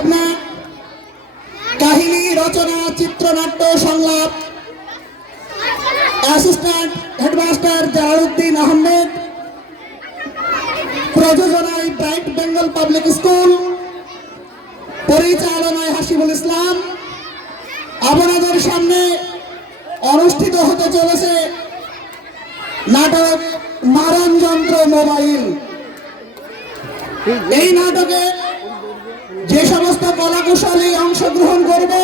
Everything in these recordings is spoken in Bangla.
ভাবনা। কাহিনী, রচনা চিত্রনাট্য সংলাপ। Assistant headmaster Jalaluddin Ahmed. প্রযোজনায় ব্রাইট বেঙ্গল পাবলিক স্কুল। পরিচালনায় হাসিবুল ইসলাম। আপনাদের সামনে অনুষ্ঠিত হতে চলেছে নাটক মারণ যন্ত্র মোবাইল। এই নাটকে যে সমস্ত কলাকুশলী অংশগ্রহণ করবে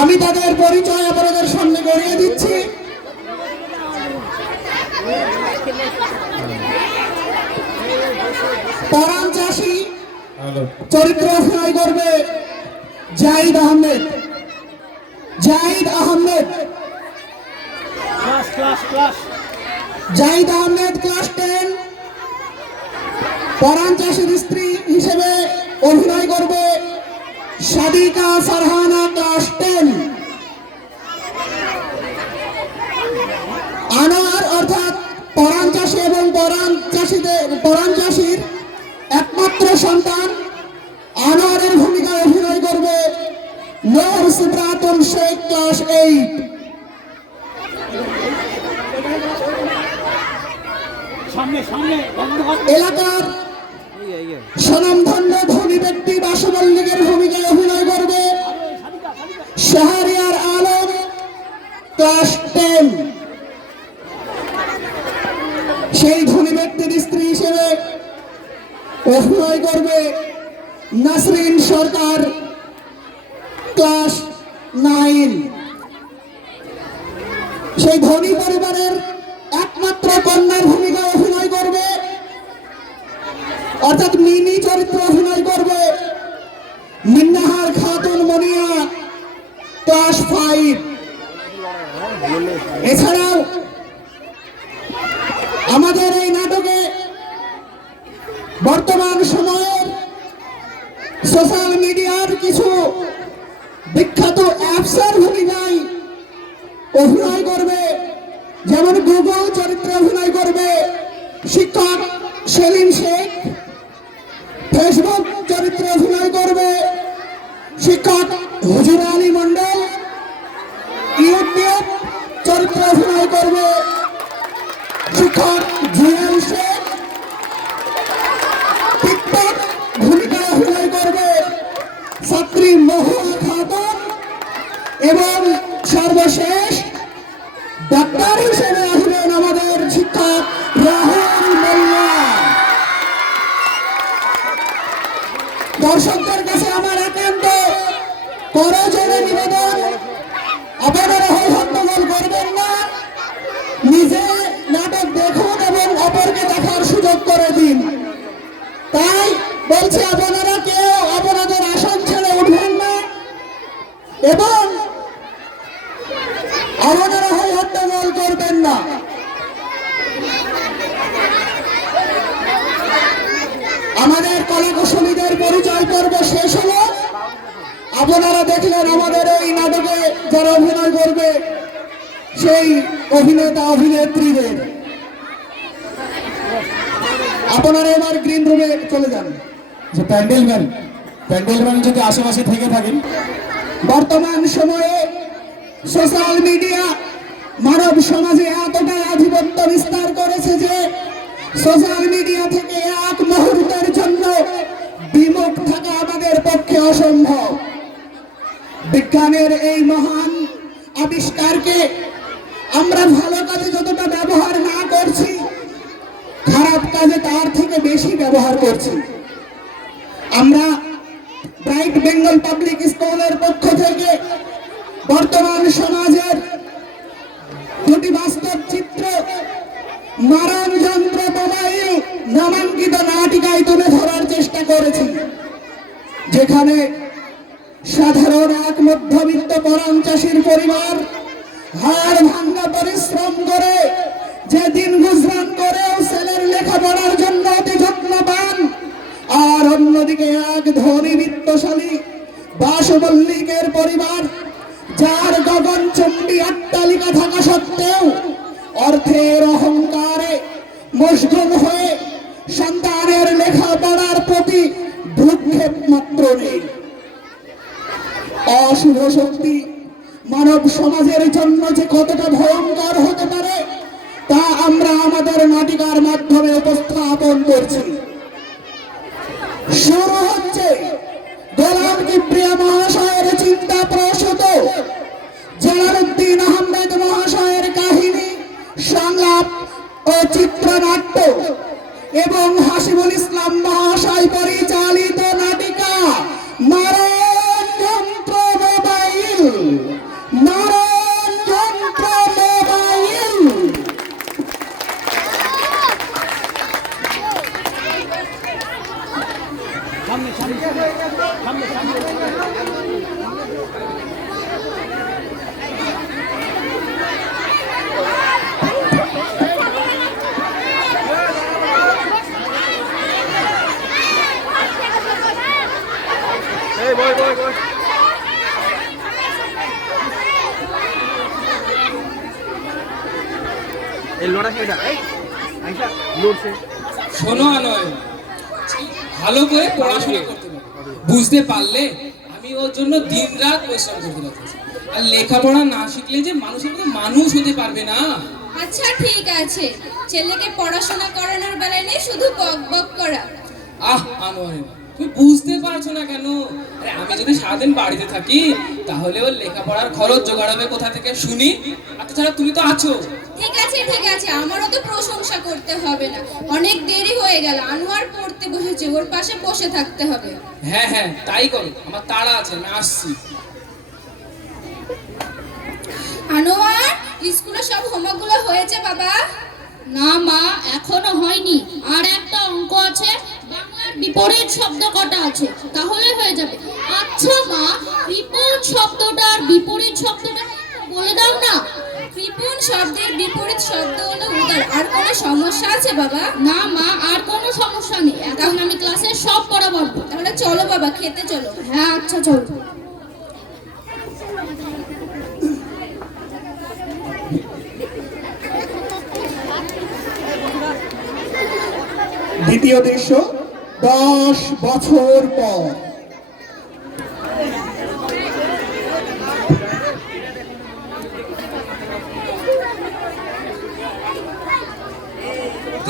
আমি তাদের পরিচয় আপনাদের সামনে গড়িয়ে দিচ্ছি। পরাণ চাষি চরিত্র অভিনয় করবে Zahid Ahmed. Zahid Ahmed. Class class class Zahid Ahmed class ten Paran চাষির স্ত্রী হিসেবে অভিনয় করবে সাদিকা ফারহানা ক্লাস টেন। আনোয়ার অর্থাৎ পরাণ চাষি এবং পরাণ চাষিদের পরাণ চাষির একমাত্র সন্তান আনোয়ারের ভূমিকায় অভিনয় করবে নূর সিদ্রাতুল শেখ ক্লাস এইট। সামনে সামনে এলাকার স্বনামধন্য টেন সেই ধনী ব্যক্তির স্ত্রী হিসেবে অভিনয় করবে নাসরিন সরকার, ক্লাস নাইন। সেই ধনী পরিবারের একমাত্র কন্যার ভূমিকা অভিনয় করবে, অর্থাৎ মিনি চরিত্র অভিনয় করবে মিন্নাহার খাতুন মনিয়া, ক্লাস ফাইভ। এছাড়াও আমাদের এই নাটকে বর্তমান সময়ের সোশ্যাল মিডিয়ার কিছু বিখ্যাত অ্যাপসের ভূমিকায় অভিনয় করবে, যেমন গুগল চরিত্রে অভিনয় করবে, শিক্ষক সেলিম শেখ। ফেসবুক চরিত্রে অভিনয় করবে, শিক্ষক হুজুর আলী মন্ডল ইউটিউব চরিত্রে অভিনয় করবে শিক্ষক জুয়েল ভূমিকা অভিনয় করবে ছাত্রী মহুয়া এবং সর্বশেষ ডাক্তার হিসেবে আসবেন আমাদের শিক্ষক রাহুল মোল্লা। দর্শকদের কাছে আমার একান্ত করজোরে নিবেদন। করে দিন। তাই বলছি আপনারা কেউ আপনাদের আসন ছেড়ে উঠবেন না। এবং আপনারা হই হট্টগোল করবেন না। আমাদের কলাকুশলীদের পরিচয় পর্ব শেষ হলো। আপনারা দেখলেন আমাদের এই নাটকে যারা অভিনয় করবে, সেই অভিনেতা অভিনেত্রীদের আপনারা এবার গ্রিন রুমে চলে যান। যে প্যান্ডেল ম্যান প্যান্ডেল ম্যান যদি আশেপাশে থেকে থাকেন। বর্তমান সময়ে সোশ্যাল মিডিয়া মানব সমাজে এতটাই আধিপত্য বিস্তার করেছে যে সোশ্যাল মিডিয়া থেকে এক মুহূর্তের জন্য বিমুখ থাকা আমাদের পক্ষে অসম্ভব। বিজ্ঞানের এই মহান আবিষ্কারকে আমরা ভালো কাজে যতটা ব্যবহার না কাজে তার থেকে বেশি ব্যবহার করছি। আমরা ব্রাইট বেঙ্গল পাবলিক স্কুলের পক্ষ থেকে বর্তমান সমাজের দুটি বাস্তব চিত্র, মারণ যন্ত্র মোবাইল নামাঙ্কিত নাটিকায় তুলে ধরার চেষ্টা করেছি। যেখানে সাধারণ এক মধ্যবিত্ত পরাণ চাষির পরিবার হাড় ভাঙ্গা পরিশ্রম করে যে দিন গুজরান ছেলের লেখাপড়ার জন্য অতি যত্নবান। আর অন্যদিকে এক ধনী বিত্তশালী বাসবল্লিকের পরিবার, যার গগনচণ্ডী অট্টালিকা থাকা সত্ত্বেও অর্থের অহংকারে মশগুল হয়ে সন্তানের লেখাপড়ার প্রতি ভ্রুক্ষেপ মাত্র নেই। অশুভ শক্তি মানব সমাজের জন্য যে কতটা ভয়ঙ্কর হতে পারে তা আমরা আমাদের নাটিকার মাধ্যমে উপস্থাপন করছি। শুরু হচ্ছে গোলাম কিপ্রিয়া মহাশয়ের চিন্তা প্রসূত আহমেদ মহাশয়ের কাহিনী, সংলাপ ও চিত্রনাট্য এবং হাসিবুল ইসলাম মহাশয় পরিচালিত নাটিকা মারণ ভালো করে পড়াশোনা করতে হবে। বুঝতে পারলে আমি ওর জন্য দিন রাত পরিশ্রম করতে লাগতেছি আর লেখাপড়া না শিখলে যে মানুষের মতো মানুষ হতে পারবে না। আচ্ছা ঠিক আছে। ছেলেকে পড়াশোনা করানোর বেলায় নেই শুধু বক বক করা। আহ আনোয়ার তুমি বুঝতে পারছ না কেন? আরে আমি যদি সারাদিন বাড়িতে থাকি তাহলে ওর লেখাপড়ার খরচ জোগাড় হবে কোথা থেকে শুনি? আর তাছাড়া তুমি তো আছো। ঠিক আছে ঠিক আছে আমারও তো প্রশংসা করতে হবে না। অনেক দেরি হয়ে গেল আনোয়ার পড়তে বসেছে ওর পাশে বসে থাকতে হবে। হ্যাঁ হ্যাঁ তাই করো আমার তাড়া আছে আমি আসছি। আনোয়ার স্কুলে সব হোমওয়ার্কগুলো হয়েছে বাবা? না মা এখনও হয়নি। আর একটা অঙ্ক আছে বাংলার বিপরীত শব্দ কটা আছে? তাহলে হয়ে যাবে। আচ্ছা মা বিপরীত শব্দটার বিপরীত শব্দটা বলে দাও না। শব্দের বিপরীত শব্দ হলো উদার। আর কোনো সমস্যা আছে বাবা? না মা আর কোনো সমস্যা নেই। এখন আমি ক্লাসে সব পড়া বলব তাহলে চলো বাবা খেতে চলো। হ্যাঁ আচ্ছা চল। দ্বিতীয় দৃশ্য দশ বছর পর।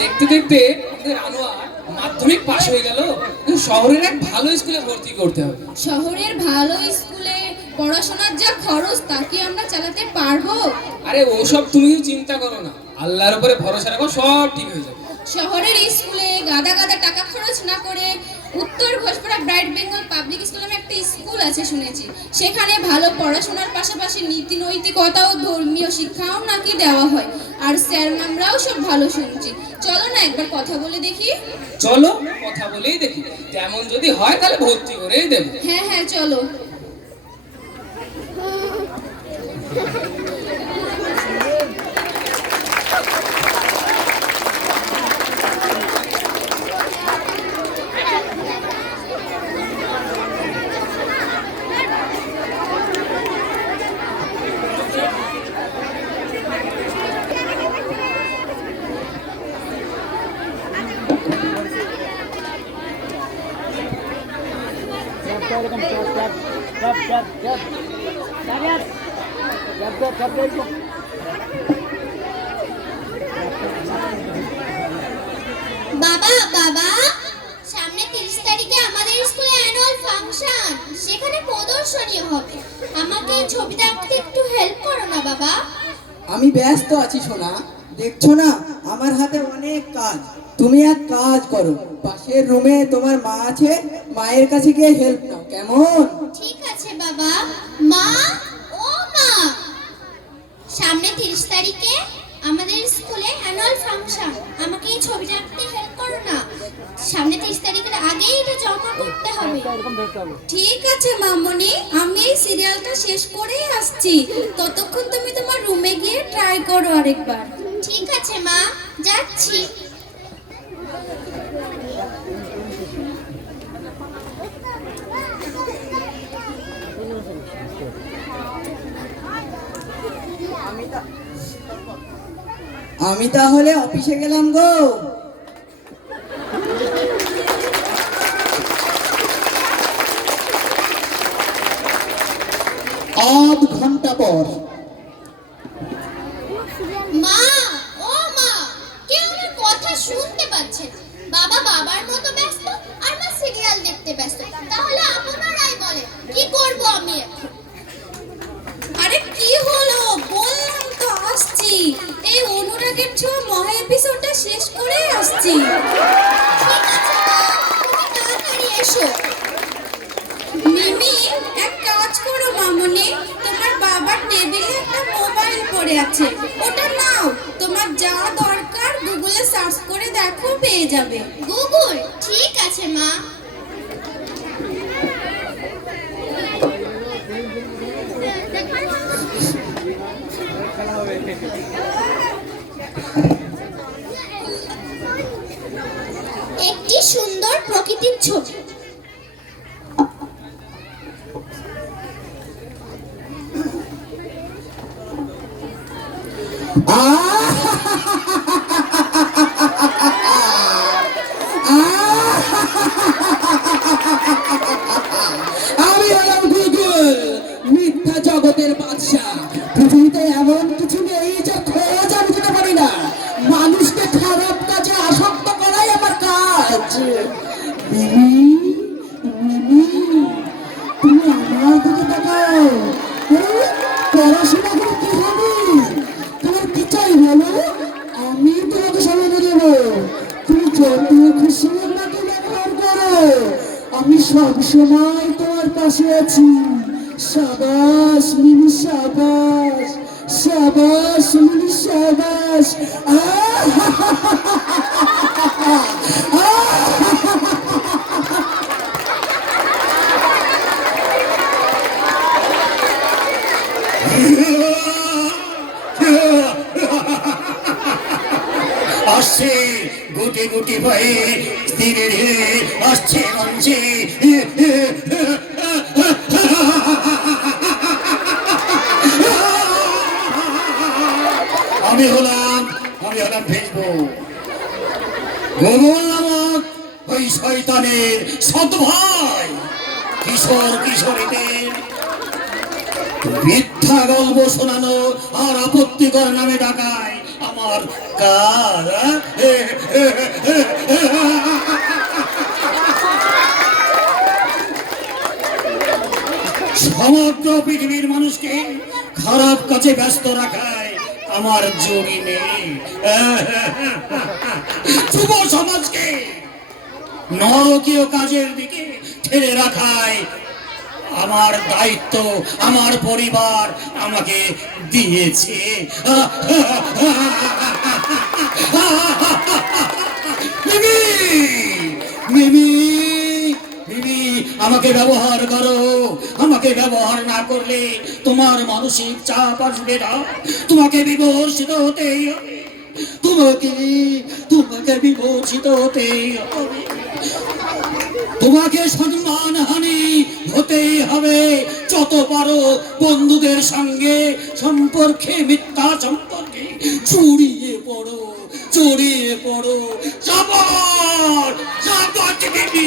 দেখতে দেখতে আমাদের আনোয়ার মাধ্যমিক পাশ হয়ে গেল। শহরের এক ভালো স্কুলে ভর্তি করতে হবে। শহরের ভালো স্কুলে পড়াশোনার যা খরচ তা কি আমরা চালাতে পারব? আরে ওসব তুমিও চিন্তা করো না। আল্লাহর উপরে ভরসা রাখো সব ঠিক হয়ে যাবে। শহরের স্কুলে গাদা গাদা টাকা খরচ না করে Uttar Ghoshpara Bright Bengal public school নামে একটা স্কুল আছে শুনেছি। সেখানে ভালো পড়াশোনার পাশাপাশি নীতি নৈতিকতা ও ধর্মীয় শিক্ষাও নাকি দেওয়া হয়। আর স্যার ম্যামরাও সব ভালো শুনছি। চলো না একবার কথা বলে দেখি। চলো কথা বলেই দেখি। তেমন যদি হয় তাহলে ভর্তি করেই দেবো। হ্যাঁ হ্যাঁ চলো। হবে। আমাকে ছবিটা আঁকতে একটু হেল্প করো না, বাবা। আমি ব্যস্ত আছি, সোনা। দেখছ না? আমার হাতে অনেক কাজ। তুমি এক কাজ করো। পাশের রুমে তোমার মা আছে। মায়ের কাছে গিয়ে হেল্প নাও। কেমন? আগেই করতে হবে। ঠিক আছে মামনি আমি এই সিরিয়ালটা শেষ করেই আসছি। ততক্ষণ তুমি তোমার রুমে গিয়ে ট্রাই করো আরেকবার। ঠিক আছে মা যাচ্ছি। আমি তাহলে অফিসে গেলাম গো আধ ঘণ্টা পর মা ও মা কেউ আমার কথা শুনতে পাচ্ছে না বাবা বাবার মতো ব্যস্ত আর মা সিরিয়াল দেখতে ব্যস্ত তাহলে আপনারাই বলে কি করব আমি এখন আরে কি হলো বললাম তো আসছি এই অনুরাগের ছোঁয়া মহা এপিসোডটা শেষ করে আসছি ঠিক আছে মা তুমি তাড়াতাড়ি এসো মিমি এক কাজ করো মামনি তোমার বাবার টেবিলে একটা পড়ে আছে। ওটা নাও। তোমার যা দরকার, গুগলে সার্চ করে দেখো, পেয়ে যাবে। গুগল, ঠিক আছে, মা। একটি সুন্দর প্রকৃতির ছবি। আমি সব সময় তোমার পাশে আছি। সাবাস, মিনি সাবাস সাবাস, মিনি সাবাস। আসছে, গুটি গুটি ভয়ে ধীরে আসছে মিথ্যা গল্প শোনানো আর আপত্তিকর নামে ডাকায় আমার কাজ সমগ্র পৃথিবীর মানুষকে খারাপ কাজে ব্যস্ত রাখায় আমার জড়ি নেই। যুব সমাজকে নরকীয় কাজের দিকে ঠেলে রাখায় আমার দায়িত্ব, আমার পরিবার আমাকে দিয়েছে। আমাকে ব্যবহার আমাকে ব্যবহার না করলে তোমার মানসিক চাপ আসবে না। তোমাকে বিমর্ষিত হতেই হবে। তোমাকে তোমাকে বিমর্ষিত হতেই হবে। তোমাকে সম্মান হানি হতেই হবে। যত পারো বন্ধুদের সঙ্গে সম্পর্কে, মিথ্যা সম্পর্কে জড়িয়ে পড়ো জড়িয়ে পড়ো। যাবার যাবার দিদি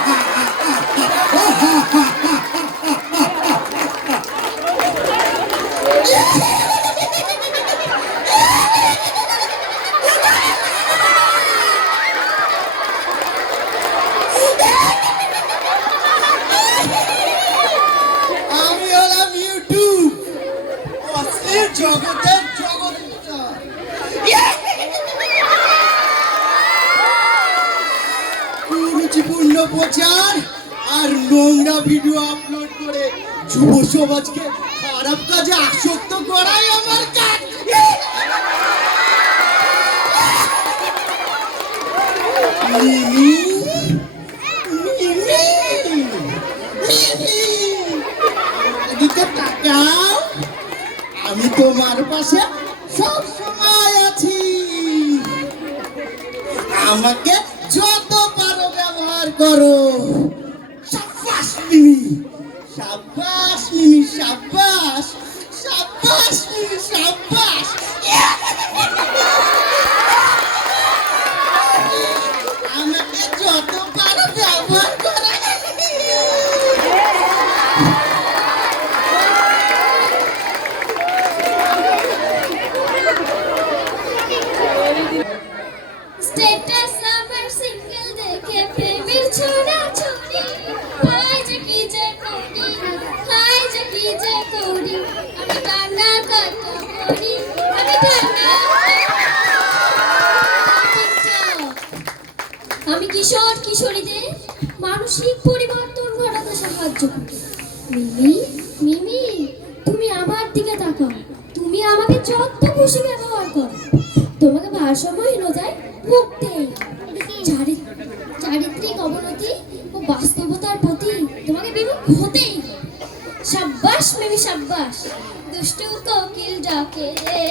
মিমি মিমি মিমি। এদিকে তাকাও, আমি তোমার পাশে সব সময় আছি। আমাকে যত পারো ব্যবহার করো। মানসিক পরিবর্তন ঘটাতে সাহায্য করি। মিমি মিমি তুমি আমার দিকে তাকাও। তুমি আমাকে যত খুশি ব্যবহার করো। তোমাকে ভারসাম্যহীনতায় ভুগতেই চারি- চারিত্রিক অবনতি ও বাস্তবতার প্রতি তোমাকে বিমুখ হতেই সাব্বাস মিমি সাব্বাস। দুষ্টু কোকিল ডাকে রে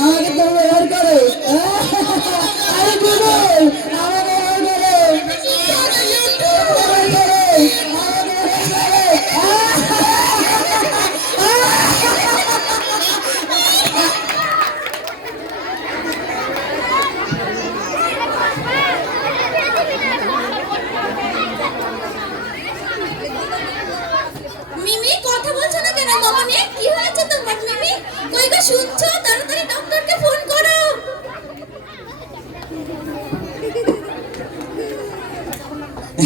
আমাকে তো ব্যবহার করে। মিমি, কথা বলছো না কেন মামনি কি হয়েছে তোমার মিমি, কই গো শুনছো তাড়াতাড়ি ডক্টরকে ফোন করো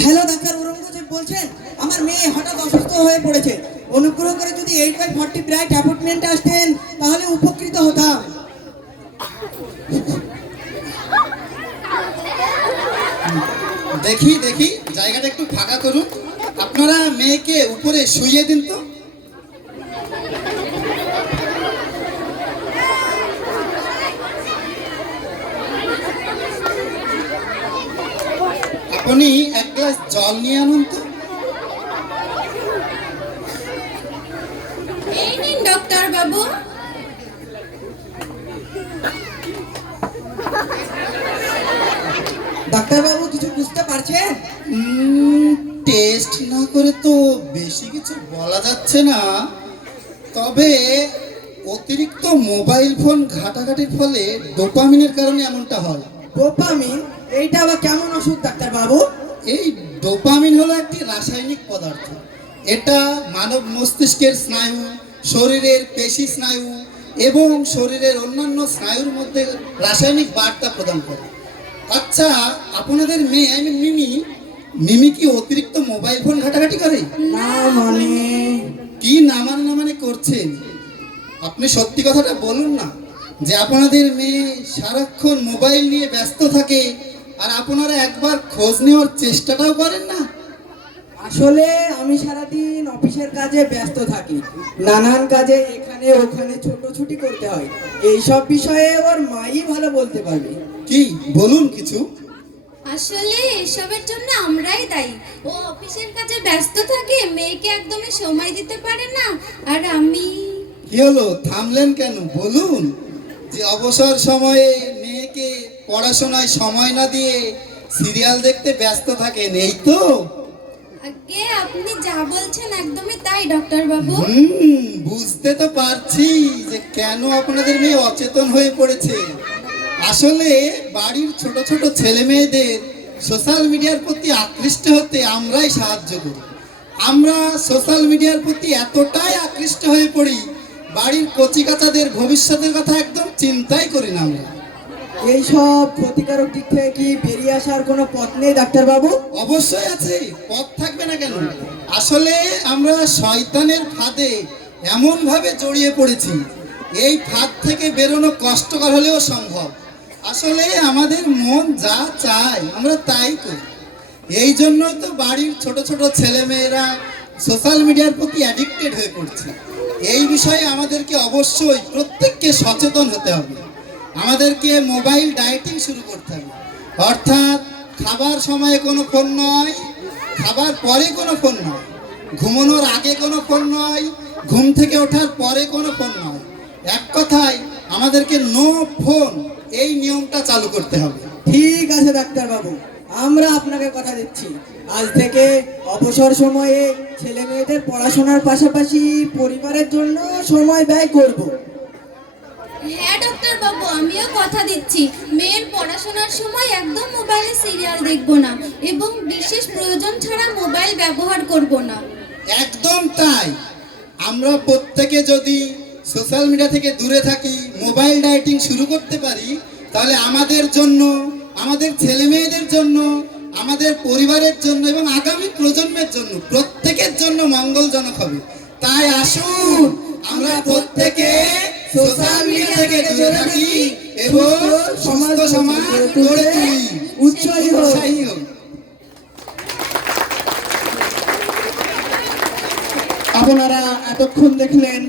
হ্যালো ডাক্তার ঔরঙ্গজেব বলছেন, আমার মেয়ে হঠাৎ অসুস্থ হয়ে পড়েছে। অনুগ্রহ করে যদি এইট বাই ফর্টি ব্রাইট অ্যাপার্টমেন্টে আসতেন, তাহলে উপকৃত হতাম। দেখি দেখি, জায়গাটা একটু ফাঁকা করুন। আপনারা মেয়েকে উপরে শুইয়ে দিন তো। আপনি এক গ্লাস জল নিয়ে আনুন তো। এই নিন ডক্টর বাবু। ডাক্তারবাবু কিছু বুঝতে পারছেন? টেস্ট না করে তো বেশি কিছু বলা যাচ্ছে না। তবে অতিরিক্ত মোবাইল ফোন ঘাটাঘাটির ফলে ডোপামিনের কারণে এমনটা হয়। ডোপামিন এইটা আবার কেমন ওষুধ ডাক্তারবাবু এই ডোপামিন হলো একটি রাসায়নিক পদার্থ। এটা মানব মস্তিষ্কের স্নায়ু শরীরের পেশি স্নায়ু এবং শরীরের অন্যান্য স্নায়ুর মধ্যে রাসায়নিক বার্তা প্রদান করে। আচ্ছা আপনাদের মেয়ে আমি মিমি মিমি কি অতিরিক্ত মোবাইল ফোন ঘাটাঘাটি করে? না মানে কি নামান নামানে করছেন আপনি সত্যি কথাটা বলুন না যে আপনাদের মেয়ে সারাক্ষণ মোবাইল নিয়ে ব্যস্ত থাকে আর আপনারা একবার খোঁজ নেওয়ার চেষ্টাটাও করেন না? আসলে আমি সারাদিন অফিসের কাজে ব্যস্ত থাকি। নানান কাজে এখানে ওখানে ছোটাছুটি করতে হয়। এইসব বিষয়ে ওর মাই ভালো বলতে পারবে। কি? বলুন কিছু। আসলে এসবের জন্য আমরাই দায়ী। ও অফিসের কাজে ব্যস্ত থাকে মেয়েকে একদমই সময় দিতে পারে না। আর আমি কি হলো? থামলেন কেন? বলুন। যে অবসর সময়ে মেয়েকে পড়াশোনায় সময় না দিয়ে সিরিয়াল দেখতে ব্যস্ত থাকেন এই তো? আগে আপনি যা বলছেন একদমই তাই ডক্টর বাবু। হুম বুঝতে তো পারছি যে কেন আপনাদের মেয়ে অচেতন হয়ে পড়েছে। আসলে বাড়ির ছোট ছোট ছেলে মেয়েদের সোশ্যাল মিডিয়ার প্রতি আকৃষ্ট হতে আমরাই সাহায্য করি। আমরা সোশ্যাল মিডিয়ার প্রতি এতটাই আকৃষ্ট হয়ে পড়ি বাড়ির কচিকাচাদের ভবিষ্যতের কথা একদম চিন্তাই করি না আমরা। এইসব ক্ষতিকারক দিক থেকে কি বেরিয়ে আসার কোনো পথ নেই, ডাক্তারবাবু? অবশ্যই আছে, পথ থাকবে না কেন? আসলে আমরা শয়তানের ফাঁদে এমন ভাবে জড়িয়ে পড়েছি, এই ফাঁদ থেকে বেরোনো কষ্টকর হলেও সম্ভব। আসলে আমাদের মন যা চায়, আমরা তাই করি। এই জন্য তো বাড়ির ছোট ছোট ছেলে মেয়েরা সোশ্যাল মিডিয়ার প্রতি অ্যাডিক্টেড হয়ে পড়ছে। এই বিষয়ে আমাদেরকে অবশ্যই প্রত্যেককে সচেতন হতে হবে। আমাদেরকে মোবাইল ডায়েটিং শুরু করতে হবে। অর্থাৎ খাবার সময়ে কোনো ফোন নয়, খাবার পরে কোনো ফোন নয়, ঘুমানোর আগে কোনো ফোন নয়, ঘুম থেকে ওঠার পরে কোনো ফোন নয়। এক কথায়, আমাদেরকে নো ফোন এই নিয়মটা চালু করতে হবে। ঠিক আছে, ডাক্তারবাবু। আমরা আপনাকে কথা দিচ্ছি। আজ থেকে অবসর সময়ে ছেলে মেয়েদের পড়াশোনার পাশাপাশি পরিবারের জন্য সময় ব্যয় করব। হ্যাঁ ডক্টর বাবু, আমিও কথা দিচ্ছি। মেয়ের পড়াশোনার সময় একদম মোবাইলে সিরিয়াল দেখব না এবং বিশেষ প্রয়োজন ছাড়া মোবাইল ব্যবহার করব না। একদম তাই। আমরা প্রত্যেকে যদি সোশ্যাল মিডিয়া থেকে দূরে থাকি, মোবাইল ডায়েটিং শুরু করতে পারি, তাহলে আমাদের জন্য, আমাদের ছেলে মেয়েদের জন্য, আমাদের পরিবারের জন্য এবং আগামী প্রজন্মের জন্য, প্রত্যেকের জন্য মঙ্গলজনক হবে। তাই আসুন, আমরা প্রত্যেকে সোশ্যাল মিডিয়া থেকে দূরে থাকি এবং সুস্থ সমাজ গড়ে তুলি। উৎসাহী উৎসাহী আপনারা এতক্ষণ দেখলেন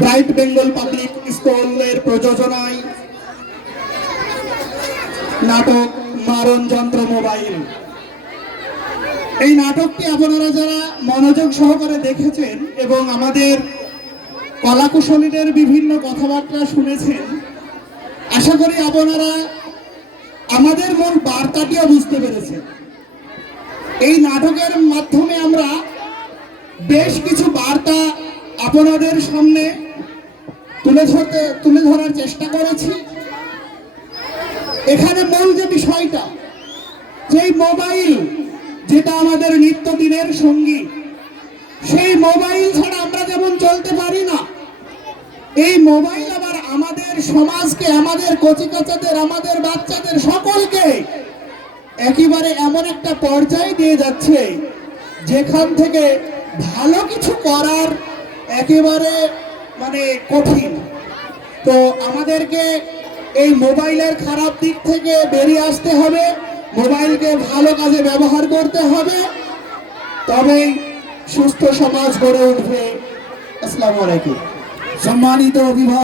ব্রাইট বেঙ্গল পাবলিক স্কুলের প্রযোজনায় নাটক মারণ যন্ত্র মোবাইল। এই নাটকটি আপনারা যারা মনোযোগ সহকারে দেখেছেন এবং আমাদের কলাকুশলীদের বিভিন্ন কথাবার্তা শুনেছেন। আশা করি আপনারা আমাদের মূল বার্তাটিও বুঝতে পেরেছেন। এই নাটকের মাধ্যমে আমরা বেশ কিছু বার্তা আপনাদের সামনে তুলে ধরতে, তুলে ধরার চেষ্টা করেছি। এখানে মূল যে বিষয়টা, যেই মোবাইল যেটা আমাদের নিত্যদিনের সঙ্গী, সেই মোবাইল ছাড়া আমরা যেমন চলতে পারি না এই মোবাইল আবার আমাদের সমাজকে, আমাদের কচিকাচাদের, আমাদের বাচ্চাদের সকলকে একেবারে এমন একটা পর্যায়ে দিয়ে যাচ্ছে, যেখান থেকে ভালো কিছু করার একেবারে মানে কঠিন। তো আমাদেরকে এই মোবাইলের খারাপ দিক থেকে বেরিয়ে আসতে হবে, মোবাইলকে ভালো কাজে ব্যবহার করতে হবে। তবেই সুস্থ সমাজ গড়ে উঠবে। আসসালামু আলাইকুম। সম্মানিত অভিভাবক